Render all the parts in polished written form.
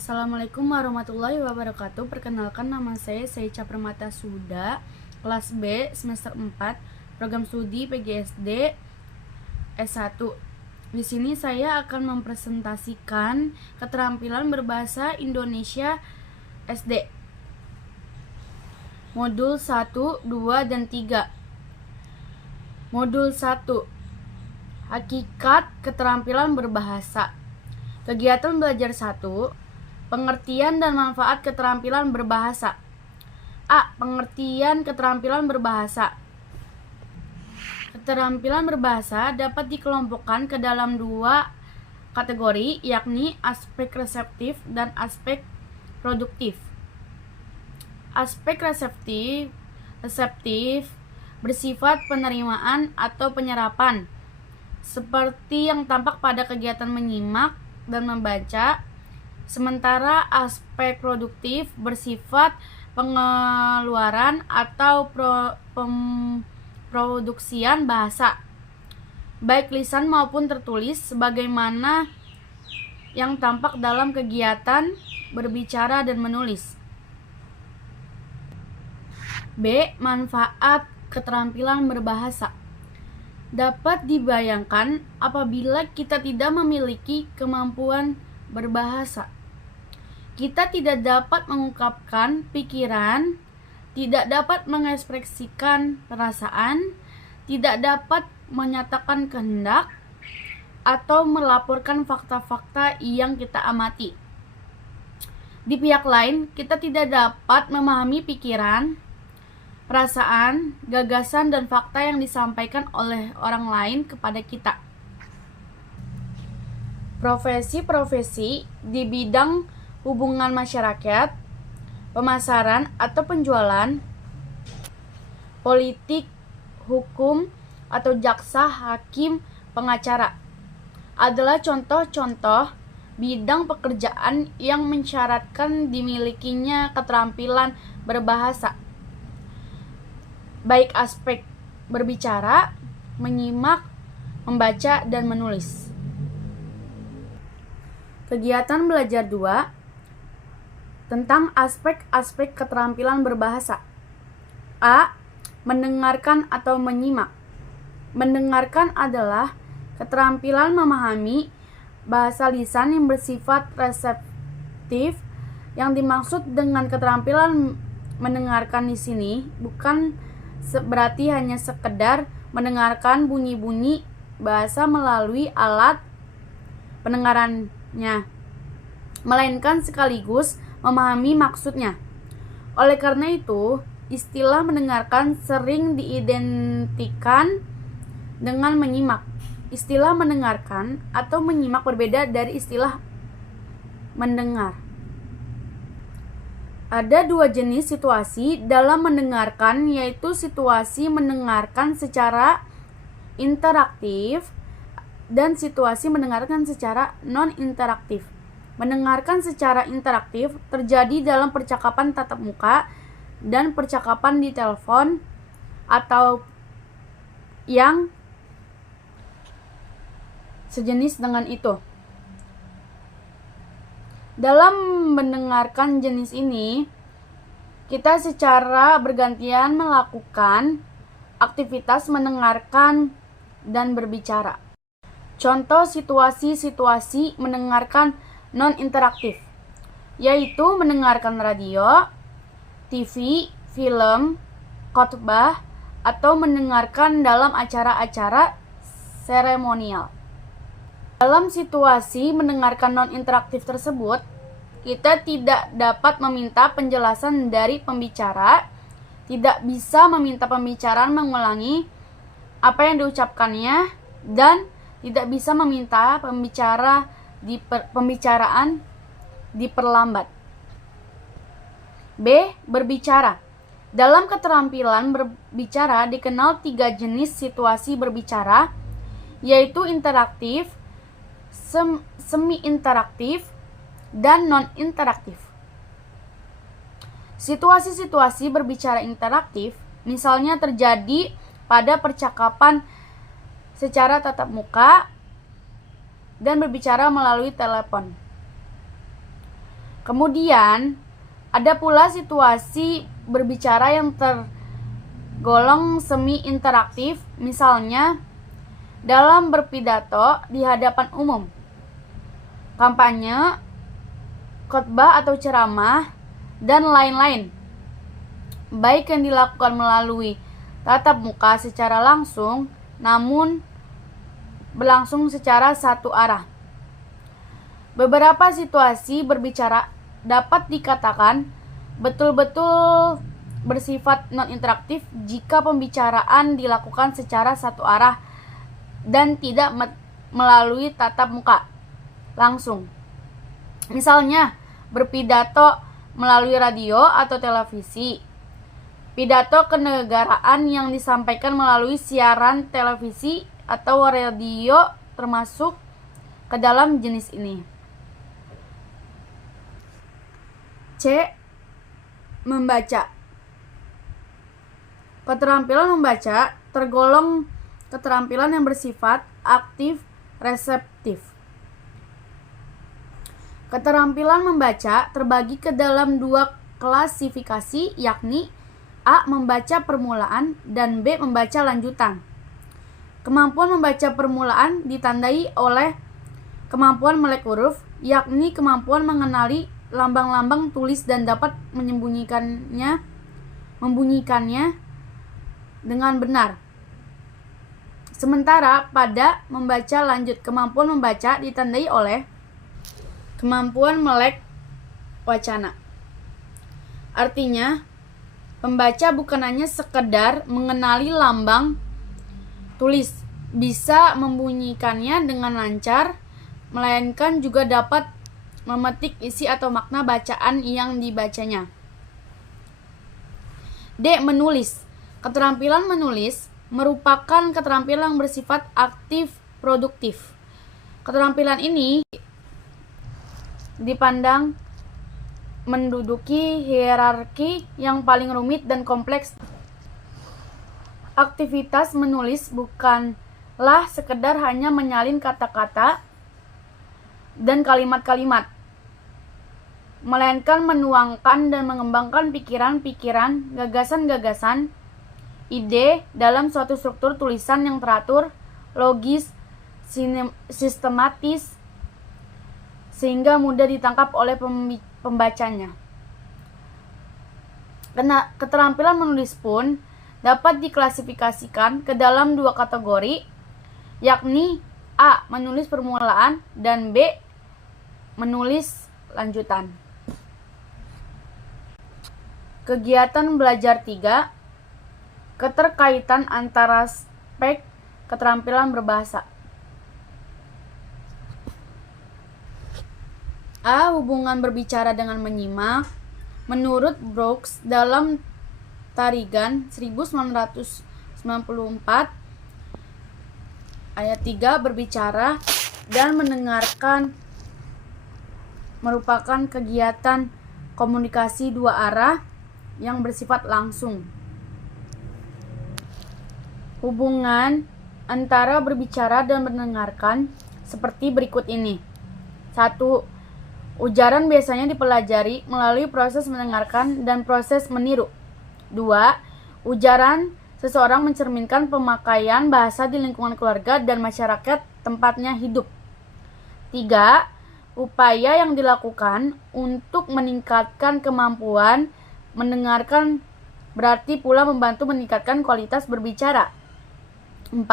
Assalamualaikum warahmatullahi wabarakatuh. Perkenalkan, nama saya Seica Permata Suda, kelas B semester 4, program studi PGSD S1. Di sini saya akan mempresentasikan keterampilan berbahasa Indonesia SD. Modul 1, 2, dan 3. Modul 1. Hakikat keterampilan berbahasa. Kegiatan belajar 1. Pengertian dan manfaat keterampilan berbahasa. A. Pengertian keterampilan berbahasa. Keterampilan berbahasa dapat dikelompokkan ke dalam dua kategori, yakni aspek reseptif dan aspek produktif. Aspek reseptif bersifat penerimaan atau penyerapan, seperti yang tampak pada kegiatan menyimak dan membaca. Sementara aspek produktif bersifat pengeluaran atau pemproduksian bahasa, baik lisan maupun tertulis, sebagaimana yang tampak dalam kegiatan berbicara dan menulis. B. Manfaat keterampilan berbahasa. Dapat dibayangkan apabila kita tidak memiliki kemampuan berbahasa, kita tidak dapat mengungkapkan pikiran, tidak dapat mengekspresikan perasaan, tidak dapat menyatakan kehendak, atau melaporkan fakta-fakta yang kita amati. Di pihak lain, kita tidak dapat memahami pikiran, perasaan, gagasan, dan fakta yang disampaikan oleh orang lain kepada kita. Profesi-profesi di bidang hubungan masyarakat, pemasaran atau penjualan, politik, hukum, atau jaksa, hakim, pengacara adalah contoh-contoh bidang pekerjaan yang mensyaratkan dimilikinya keterampilan berbahasa, baik aspek berbicara, menyimak, membaca, dan menulis. Kegiatan belajar 2 tentang aspek-aspek keterampilan berbahasa. A. Mendengarkan atau menyimak. Mendengarkan adalah keterampilan memahami bahasa lisan yang bersifat reseptif. Yang dimaksud dengan keterampilan mendengarkan di sini bukan berarti hanya sekedar mendengarkan bunyi-bunyi bahasa melalui alat pendengarannya, melainkan sekaligus memahami maksudnya. Oleh karena itu, istilah mendengarkan sering diidentikan dengan menyimak. Istilah mendengarkan atau menyimak berbeda dari istilah mendengar. Ada dua jenis situasi dalam mendengarkan, yaitu situasi mendengarkan secara interaktif dan situasi mendengarkan secara non-interaktif. Mendengarkan secara interaktif terjadi dalam percakapan tatap muka dan percakapan di telepon atau yang sejenis dengan itu. Dalam mendengarkan jenis ini, kita secara bergantian melakukan aktivitas mendengarkan dan berbicara. Contoh situasi-situasi mendengarkan non-interaktif, yaitu mendengarkan radio, TV, film, khotbah, atau mendengarkan dalam acara-acara seremonial. Dalam situasi mendengarkan non-interaktif tersebut, kita tidak dapat meminta penjelasan dari pembicara, tidak bisa meminta pembicara mengulangi apa yang diucapkannya, dan tidak bisa meminta pembicaraan diperlambat. B. Berbicara. Dalam keterampilan berbicara dikenal 3 jenis situasi berbicara, yaitu interaktif, semi-interaktif, dan non-interaktif. Situasi-situasi berbicara interaktif misalnya terjadi pada percakapan secara tatap muka dan berbicara melalui telepon. Kemudian, ada pula situasi berbicara yang tergolong semi interaktif, misalnya dalam berpidato di hadapan umum, kampanye, khotbah atau ceramah, dan lain-lain. Baik yang dilakukan melalui tatap muka secara langsung, namun berlangsung secara satu arah. Beberapa situasi berbicara dapat dikatakan betul-betul bersifat non-interaktif jika pembicaraan dilakukan secara satu arah dan tidak melalui tatap muka langsung. Misalnya, berpidato melalui radio atau televisi. Pidato kenegaraan yang disampaikan melalui siaran televisi atau radio termasuk ke dalam jenis ini. C. Membaca. Keterampilan membaca tergolong keterampilan yang bersifat aktif reseptif. Keterampilan membaca terbagi ke dalam dua klasifikasi, yakni A. Membaca permulaan dan B. Membaca lanjutan. Kemampuan membaca permulaan ditandai oleh kemampuan melek huruf, yakni kemampuan mengenali lambang-lambang tulis dan dapat membunyikannya dengan benar. Sementara pada membaca lanjut, kemampuan membaca ditandai oleh kemampuan melek wacana. Artinya, pembaca bukan hanya sekedar mengenali lambang tulis, bisa membunyikannya dengan lancar, melainkan juga dapat memetik isi atau makna bacaan yang dibacanya. D. Menulis. Keterampilan menulis merupakan keterampilan yang bersifat aktif produktif. Keterampilan ini dipandang menduduki hierarki yang paling rumit dan kompleks. Aktivitas menulis bukanlah sekedar hanya menyalin kata-kata dan kalimat-kalimat, melainkan menuangkan dan mengembangkan pikiran-pikiran, gagasan-gagasan, ide dalam suatu struktur tulisan yang teratur, logis, sistematis, sehingga mudah ditangkap oleh pembacanya. Keterampilan menulis pun dapat diklasifikasikan ke dalam dua kategori, yakni A. Menulis permulaan dan B. Menulis lanjutan. Kegiatan belajar 3. Keterkaitan antara aspek keterampilan berbahasa. A. Hubungan berbicara dengan menyimak. Menurut Brooks dalam Tarigan 1994 ayat 3, berbicara dan mendengarkan merupakan kegiatan komunikasi dua arah yang bersifat langsung. Hubungan antara berbicara dan mendengarkan seperti berikut ini. 1. Ujaran biasanya dipelajari melalui proses mendengarkan dan proses meniru. 2. Ujaran seseorang mencerminkan pemakaian bahasa di lingkungan keluarga dan masyarakat tempatnya hidup. 3. Upaya yang dilakukan untuk meningkatkan kemampuan mendengarkan berarti pula membantu meningkatkan kualitas berbicara. 4.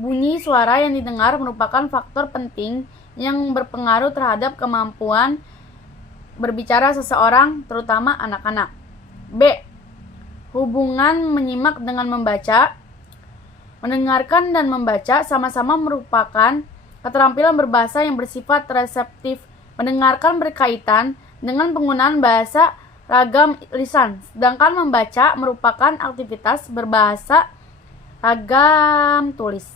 Bunyi suara yang didengar merupakan faktor penting yang berpengaruh terhadap kemampuan berbicara seseorang, terutama anak-anak. B. Hubungan menyimak dengan membaca. Mendengarkan dan membaca sama-sama merupakan keterampilan berbahasa yang bersifat reseptif. Mendengarkan berkaitan dengan penggunaan bahasa ragam lisan, sedangkan membaca merupakan aktivitas berbahasa ragam tulis.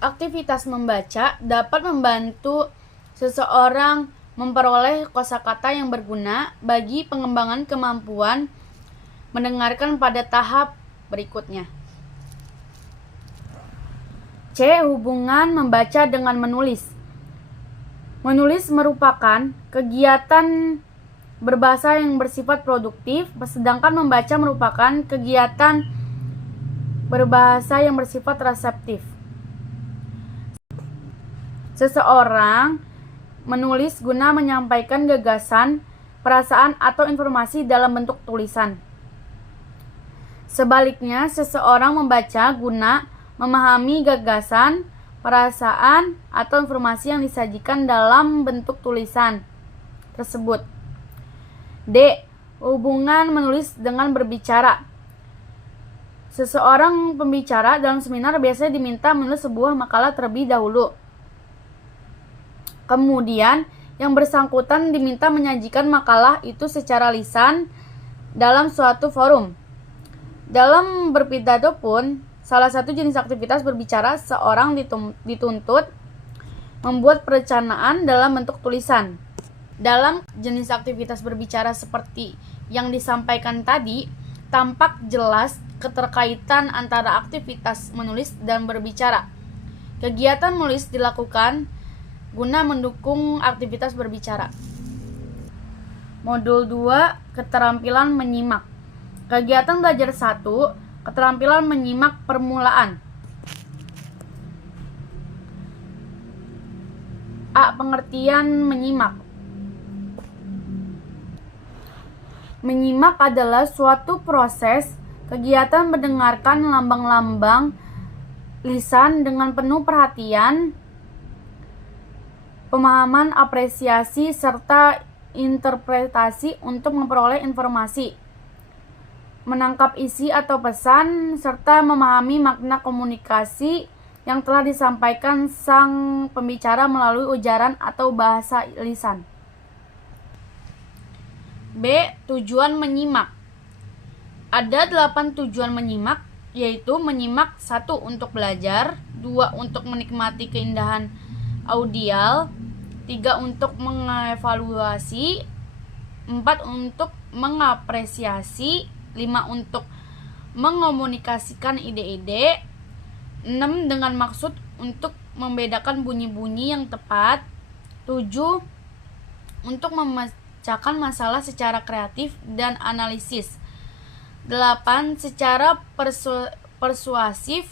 Aktivitas membaca dapat membantu seseorang memperoleh kosakata yang berguna bagi pengembangan kemampuan mendengarkan pada tahap berikutnya. C. Hubungan membaca dengan menulis. Menulis merupakan kegiatan berbahasa yang bersifat produktif, sedangkan membaca merupakan kegiatan berbahasa yang bersifat reseptif. Seseorang menulis guna menyampaikan gagasan, perasaan, atau informasi dalam bentuk tulisan. Sebaliknya, seseorang membaca guna memahami gagasan, perasaan, atau informasi yang disajikan dalam bentuk tulisan tersebut. D. Hubungan menulis dengan berbicara. Seseorang pembicara dalam seminar biasanya diminta menulis sebuah makalah terlebih dahulu. Kemudian, yang bersangkutan diminta menyajikan makalah itu secara lisan dalam suatu forum. Dalam berpidato pun, salah satu jenis aktivitas berbicara, seorang dituntut membuat perencanaan dalam bentuk tulisan. Dalam jenis aktivitas berbicara seperti yang disampaikan tadi, tampak jelas keterkaitan antara aktivitas menulis dan berbicara. Kegiatan menulis dilakukan guna mendukung aktivitas berbicara. Modul 2, keterampilan menyimak. Kegiatan belajar 1, keterampilan menyimak permulaan. A. Pengertian menyimak. Menyimak adalah suatu proses kegiatan mendengarkan lambang-lambang lisan dengan penuh perhatian, pemahaman, apresiasi, serta interpretasi untuk memperoleh informasi, menangkap isi atau pesan, serta memahami makna komunikasi yang telah disampaikan sang pembicara melalui ujaran atau bahasa lisan. B. Tujuan menyimak. Ada 8 tujuan menyimak, yaitu menyimak 1. Untuk belajar, 2. Untuk menikmati keindahan audial, 3. Untuk mengevaluasi, 4. Untuk mengapresiasi, 5. Untuk mengomunikasikan ide-ide, 6. Dengan maksud untuk membedakan bunyi-bunyi yang tepat, 7. Untuk memecahkan masalah secara kreatif dan analisis, 8. Secara persuasif.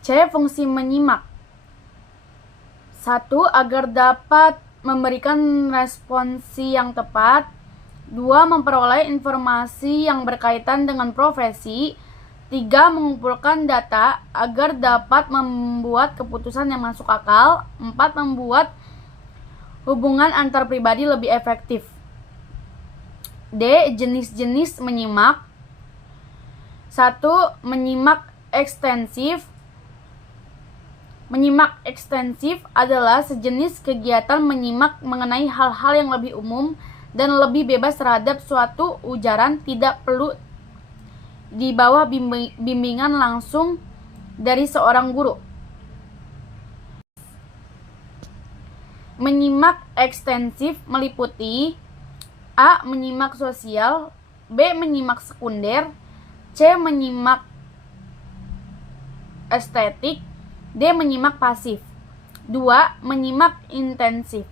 C. Fungsi menyimak. 1. Agar dapat memberikan responsi yang tepat. 2. Memperoleh informasi yang berkaitan dengan profesi. 3. Mengumpulkan data agar dapat membuat keputusan yang masuk akal. 4. Membuat hubungan antar pribadi lebih efektif. D. Jenis-jenis menyimak. 1. Menyimak ekstensif. Menyimak ekstensif adalah sejenis kegiatan menyimak mengenai hal-hal yang lebih umum dan lebih bebas terhadap suatu ujaran, tidak perlu di bawah bimbingan langsung dari seorang guru. Menyimak ekstensif meliputi A. Menyimak sosial, B. Menyimak sekunder, C. Menyimak estetik, D. Menyimak pasif. 2. Menyimak intensif.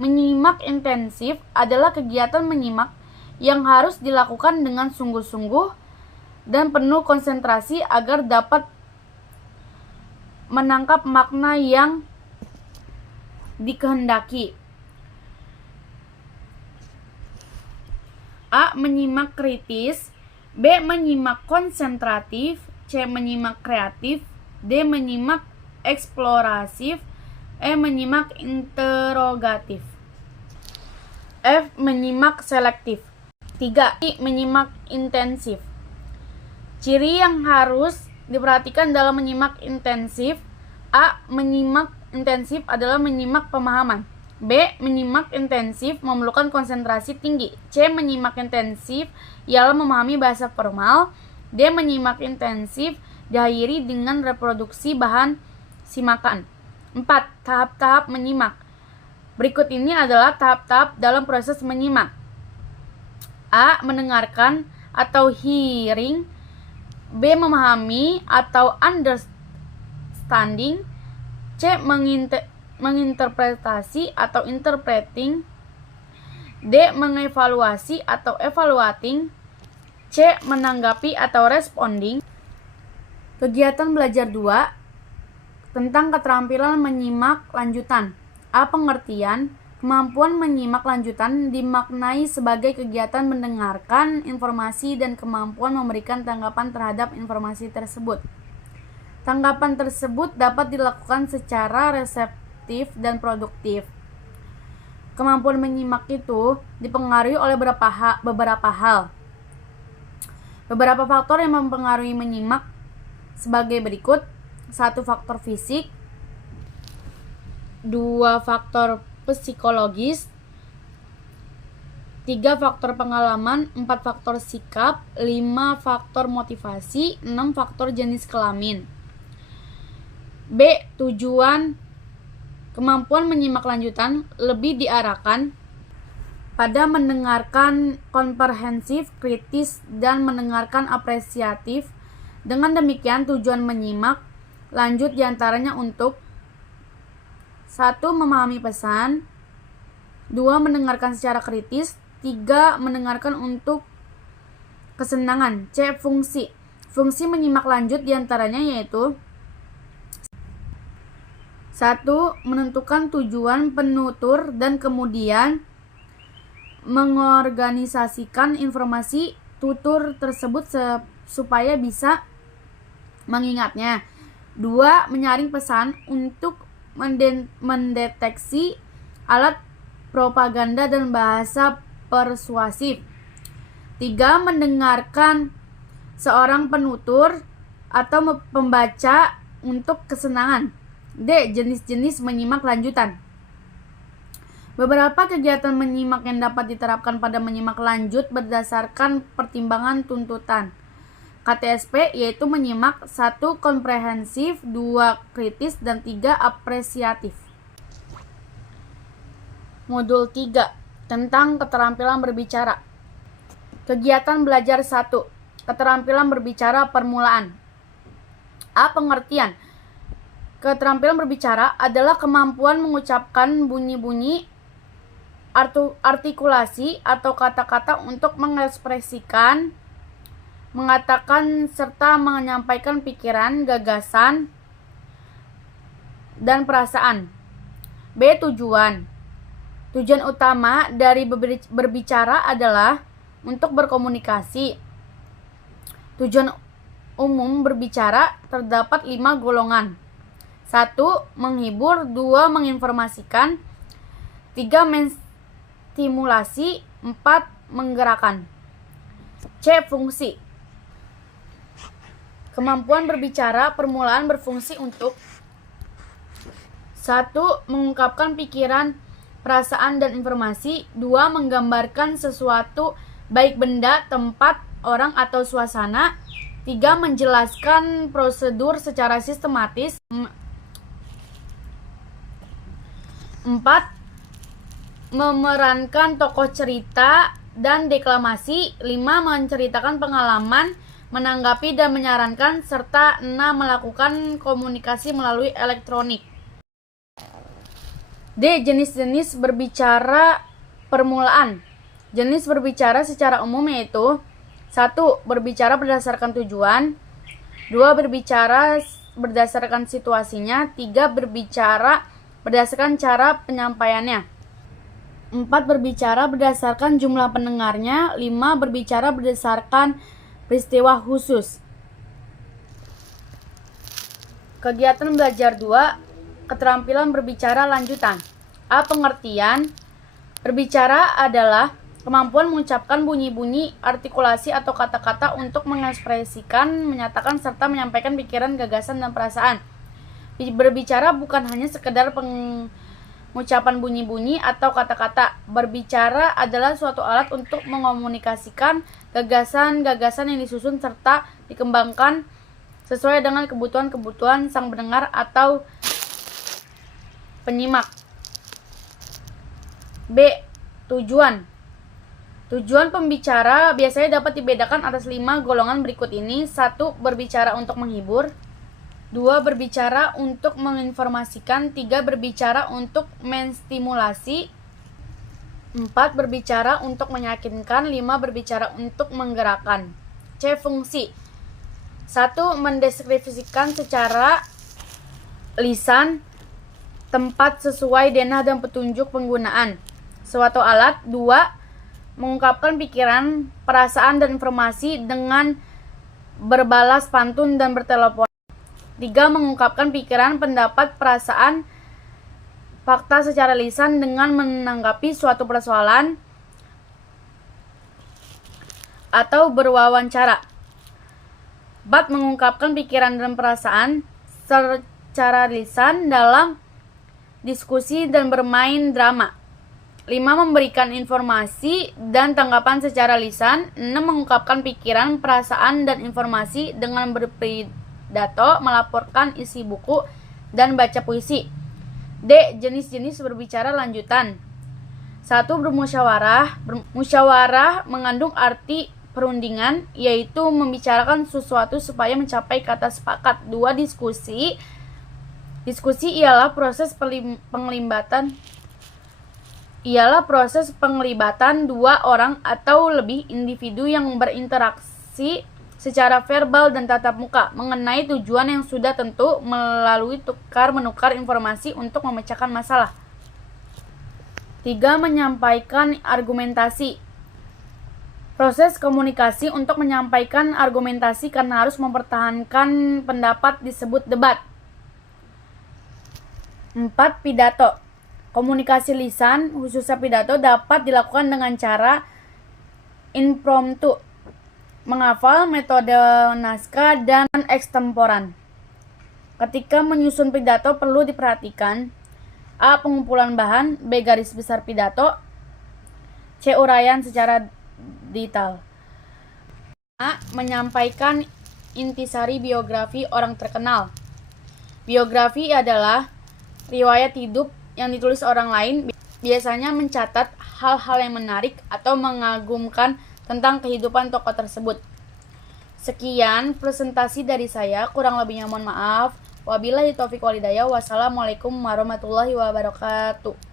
Menyimak intensif adalah kegiatan menyimak yang harus dilakukan dengan sungguh-sungguh dan penuh konsentrasi agar dapat menangkap makna yang dikehendaki. A. Menyimak kritis, B. Menyimak konsentratif, C. Menyimak kreatif, D. Menyimak eksploratif, E. Menyimak interogatif. F. Menyimak selektif. 3. Menyimak intensif. Ciri yang harus diperhatikan dalam menyimak intensif. A. Menyimak intensif adalah menyimak pemahaman. B. Menyimak intensif memerlukan konsentrasi tinggi. C. Menyimak intensif ialah memahami bahasa formal. D. Menyimak intensif diakhiri dengan reproduksi bahan simakan. 4. Tahap-tahap menyimak. Berikut ini adalah tahap-tahap dalam proses menyimak. A. Mendengarkan atau hearing. B. Memahami atau understanding. C. menginterpretasi atau interpreting. D. Mengevaluasi atau evaluating. C. Menanggapi atau responding. Kegiatan belajar 2 tentang keterampilan menyimak lanjutan. A. Pengertian. Kemampuan menyimak lanjutan dimaknai sebagai kegiatan mendengarkan informasi dan kemampuan memberikan tanggapan terhadap informasi tersebut. Tanggapan tersebut dapat dilakukan secara reseptif dan produktif. Kemampuan menyimak itu dipengaruhi oleh beberapa hal. Beberapa faktor yang mempengaruhi menyimak sebagai berikut. 1. Faktor fisik. 2. Faktor psikologis. 3. Faktor pengalaman. 4. Faktor sikap. 5. Faktor motivasi. 6. Faktor jenis kelamin. B. Tujuan. Kemampuan menyimak lanjutan lebih diarahkan pada mendengarkan komprehensif, kritis, dan mendengarkan apresiatif. Dengan demikian, tujuan menyimak lanjut diantaranya untuk 1. Memahami pesan. 2. Mendengarkan secara kritis. 3. Mendengarkan untuk kesenangan. C. Fungsi. Fungsi menyimak lanjut diantaranya yaitu 1. Menentukan tujuan penutur dan kemudian mengorganisasikan informasi tutur tersebut supaya bisa mengingatnya. 2. Menyaring pesan untuk mendeteksi alat propaganda dan bahasa persuasif. 3. Mendengarkan seorang penutur atau pembaca untuk kesenangan. D. Jenis-jenis menyimak lanjutan. Beberapa kegiatan menyimak yang dapat diterapkan pada menyimak lanjut berdasarkan pertimbangan tuntutan KTSP yaitu menyimak 1. Komprehensif, 2. Kritis, dan 3. Apresiatif. Modul 3 tentang keterampilan berbicara. Kegiatan belajar 1. Keterampilan berbicara permulaan. A. Pengertian. Keterampilan berbicara adalah kemampuan mengucapkan bunyi-bunyi, artikulasi, atau kata-kata untuk mengekspresikan, mengatakan, serta menyampaikan pikiran, gagasan, dan perasaan. B. Tujuan. Tujuan utama dari berbicara adalah untuk berkomunikasi. Tujuan umum berbicara terdapat 5 golongan. 1. Menghibur. 2. Menginformasikan. 3. Menstimulasi. 4. Menggerakkan. C. Fungsi. Kemampuan berbicara permulaan berfungsi untuk 1. Mengungkapkan pikiran, perasaan, dan informasi. 2. Menggambarkan sesuatu, baik benda, tempat, orang, atau suasana. 3. Menjelaskan prosedur secara sistematis. 4. Memerankan tokoh cerita dan deklamasi. 5. Menceritakan pengalaman, menanggapi dan menyarankan, serta 6. Melakukan komunikasi melalui elektronik. D. Jenis-jenis berbicara permulaan. Jenis berbicara secara umum yaitu 1. Berbicara berdasarkan tujuan. 2. Berbicara berdasarkan situasinya. 3. Berbicara berdasarkan cara penyampaiannya. 4. Berbicara berdasarkan jumlah pendengarnya. 5. Berbicara berdasarkan peristiwa khusus. Kegiatan belajar 2. Keterampilan berbicara lanjutan. A. Pengertian. Berbicara adalah kemampuan mengucapkan bunyi-bunyi, artikulasi, atau kata-kata untuk mengekspresikan, menyatakan, serta menyampaikan pikiran, gagasan, dan perasaan. Berbicara bukan hanya sekedar pengucapan bunyi-bunyi atau kata-kata. Berbicara adalah suatu alat untuk mengomunikasikan gagasan-gagasan yang disusun serta dikembangkan sesuai dengan kebutuhan-kebutuhan sang pendengar atau penyimak. B. Tujuan. Tujuan pembicara biasanya dapat dibedakan atas 5 golongan berikut ini. 1. Berbicara untuk menghibur. 2. Berbicara untuk menginformasikan. 3. Berbicara untuk menstimulasi. 4. Berbicara untuk meyakinkan. 5. Berbicara untuk menggerakkan. C. Fungsi. 1. Mendeskripsikan secara lisan tempat sesuai denah dan petunjuk penggunaan suatu alat. 2. Mengungkapkan pikiran, perasaan, dan informasi dengan berbalas pantun dan bertelepon. 3. Mengungkapkan pikiran, pendapat, perasaan, fakta secara lisan dengan menanggapi suatu persoalan atau berwawancara. 4. Mengungkapkan pikiran dan perasaan secara lisan dalam diskusi dan bermain drama. 5. Memberikan informasi dan tanggapan secara lisan. 6. Mengungkapkan pikiran, perasaan, dan informasi dengan berpidato, melaporkan isi buku, dan baca puisi. D. Jenis-jenis berbicara lanjutan. 1. Bermusyawarah. Musyawarah mengandung arti perundingan, yaitu membicarakan sesuatu supaya mencapai kata sepakat. 2. Diskusi. Diskusi ialah proses penglibatan dua orang atau lebih individu yang berinteraksi secara verbal dan tatap muka mengenai tujuan yang sudah tentu melalui tukar-menukar informasi untuk memecahkan masalah. 3. Menyampaikan argumentasi. Proses komunikasi untuk menyampaikan argumentasi karena harus mempertahankan pendapat disebut debat. 4. Pidato. Komunikasi lisan, khususnya pidato, dapat dilakukan dengan cara impromptu, menghafal, metode naskah, dan ekstemporan. Ketika menyusun pidato perlu diperhatikan: A. Pengumpulan bahan. B. Garis besar pidato. C. Uraian secara detail. A. Menyampaikan intisari biografi orang terkenal. Biografi adalah riwayat hidup yang ditulis orang lain, biasanya mencatat hal-hal yang menarik atau mengagumkan tentang kehidupan tokoh tersebut. Sekian presentasi dari saya, kurang lebihnya mohon maaf. Wabillahi taufiq walhidayah. Wassalamualaikum warahmatullahi wabarakatuh.